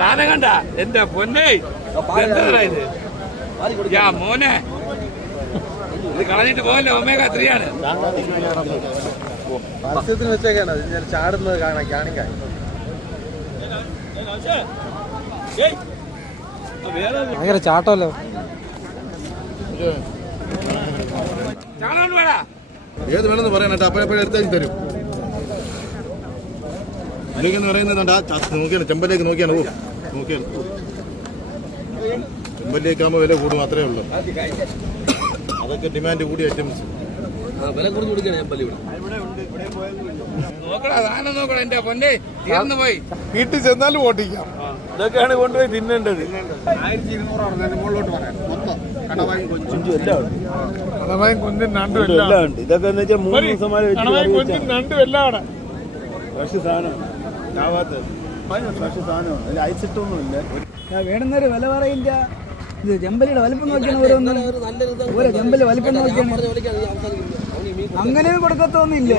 സാധനം കണ്ട എന്റെ പൊന്നെ എന്താ ഇത് മോനെ ഇത് കളഞ്ഞിട്ട് പോകല്ലേ ഒമേഗ 3 ആണ് പരസ്യത്തിന് വെച്ചേക്കാണ് ചാടുന്നത് കാണിക്കാൻ ഭയങ്കര ചാട്ടമല്ലോ ഏത് വേണമെന്ന് പറയാനായിട്ട് അപ്പോഴെപ്പോഴും എടുത്താൽ തരും ഇതിലേക്കെന്ന് പറയുന്നത് നോക്കിയാണ് ചെമ്പലേക്ക് നോക്കിയാണ് നോക്കിയാണ് ചെമ്പല്ലേക്കാകുമ്പോൾ വില കൂടും അത്രേ ഉള്ളൂ അതൊക്കെ ഡിമാൻഡ് കൂടിയ ഐറ്റംസ് വില കുറഞ്ഞു കൊടുക്കുകയാണ് ചെമ്പല്ലി നോക്കടാ എന്റെ പൊന്നെ തീർന്നു പോയി വീട്ടിൽ ചെന്നാലും ഓട്ടിക്കാം ഇതൊക്കെയാണ് കൊണ്ടുപോയി തിന്നേണ്ടത് 1200 മുകളിലോട്ട് പറയാം മൊത്തം കണവായും കൊഞ്ചും എല്ലാം കണവായും കൊഞ്ചും നണ്ടും എല്ലാം ഉണ്ട് ഇതൊക്കെ എന്ന് വെച്ചാൽ 3 ദിവസം കണവായും കൊഞ്ചും നണ്ടും എല്ലാം അവിടെ ഫ്രഷ് സാധനം ഫ്രഷ് സാധനമാണ് അതിൽ ഐസിട്ടൊന്നുമില്ല വേണമെന്നൊരു വില പറയില്ല ഇത് ചെമ്പലിയുടെ വലിപ്പം നോക്കിയാണ് ഓരോ ചെമ്പല് വലിപ്പം നോക്കിയാണ് അങ്ങനെ കൊടുക്കത്തൊന്നുമില്ല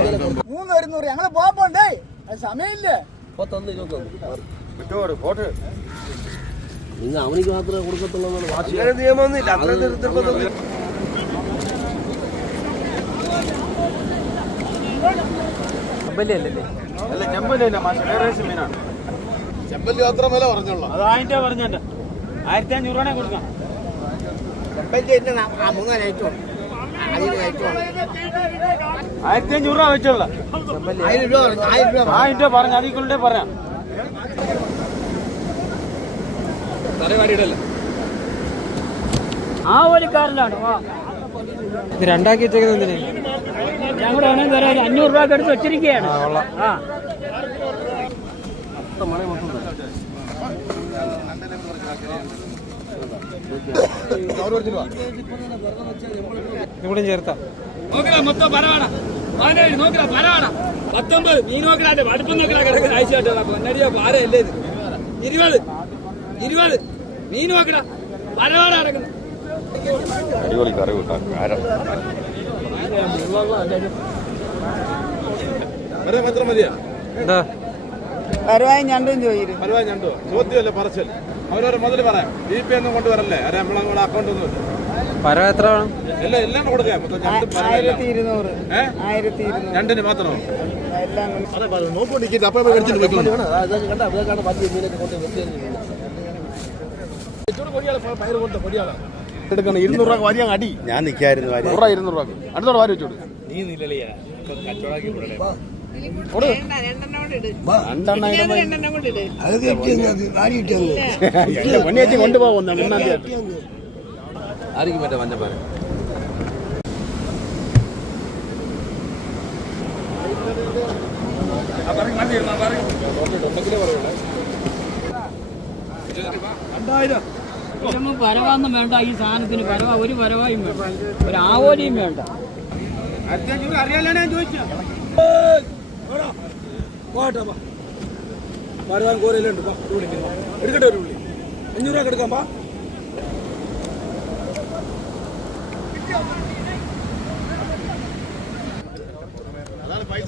300 ഞങ്ങള് പോകണ്ടേ അത് സമയമില്ലേ നിങ്ങൾ അവനിക്ക് മാത്രമേ കൊടുക്കത്തുള്ളൂ നിയമമൊന്നുമില്ല അത്ര ചെമ്പല്ലല്ലേ അല്ല ചെമ്പല്ല മീനാണ് ചെമ്പല്ലി അത്ര വില പറഞ്ഞോളൂ അത് 1500 രൂപ കൊടുക്കാം ചെമ്പല്ലി 1500 രൂപ വെച്ചുള്ള 1000 രൂപ പറഞ്ഞു അതിക്കുള്ളിൽ പറയാം ആ ഒരു കാറിലാണ് ഇത് രണ്ടാക്കി വെച്ചേക്കുന്നത് ഞങ്ങൾ 500 രൂപ എടുത്ത് വെച്ചിരിക്കുകയാണ് ഇവിടെ ചേർത്താ നോക്കടാ മൊത്തം പരവാടാ 17 നോക്കടാ പരവാടാ 19 നീ നോക്കടാ അടുപ്പം നോക്കടാ കിടക്കുന്ന ആഴ്ചയായിട്ടാ പൊന്നടിയോ പാരയല്ലേ ഇത് 20 നീ നോക്കടാ പരവാടാ കിടക്കുന്നത് അടിപൊളി കറി കൂട്ടാം കാരം എത്ര മതിയാ എന്താ പരവായി ഞണ്ടും ചോദിച്ചു പരവായി ഞണ്ടോ ചോദ്യമല്ലേ പറച്ചൽ അവരവരെ മുതൽ പറയാം GP ഒന്നും കൊണ്ടുവരല്ലേ അരെ നമ്മളെ അക്കൗണ്ട് ഒന്നും പരവ എത്ര വേണം എല്ലാം കൊടുക്കാം 1200 രണ്ടിന് മാത്രമോ നോക്കൂ ടിക്കറ്റ് അപ്പം കഴിച്ചിട്ട് പോയിക്കോളൂ എടുക്കണം 200 രൂപ വാരി അങ്ങ് അടി ഞാൻ നിൽക്കായിരുന്നു 200 രൂപ അടുത്തോടെ വാരി വെച്ചോട് നീ നിലളിയാ കച്ചവടാക്കി പൊന്നിയേച്ചി കൊണ്ടുപോകുന്ന 3-ാം തീയതി ആയിരിക്കും മറ്റേ മഞ്ഞപ്പാറ പരവാന്നും വേണ്ട ഈ സാധനത്തിന് പരവ ഒരു പരവായും വേണ്ട ഒരു ആവോലിയും വേണ്ട 1500 അറിയാലാണ് ഞാൻ ചോദിച്ചത് കോരയിലുണ്ട് എടുക്കട്ടെ ഒരു ഉള്ളി 500 രൂപ എടുക്കാം അതാണ് പൈസ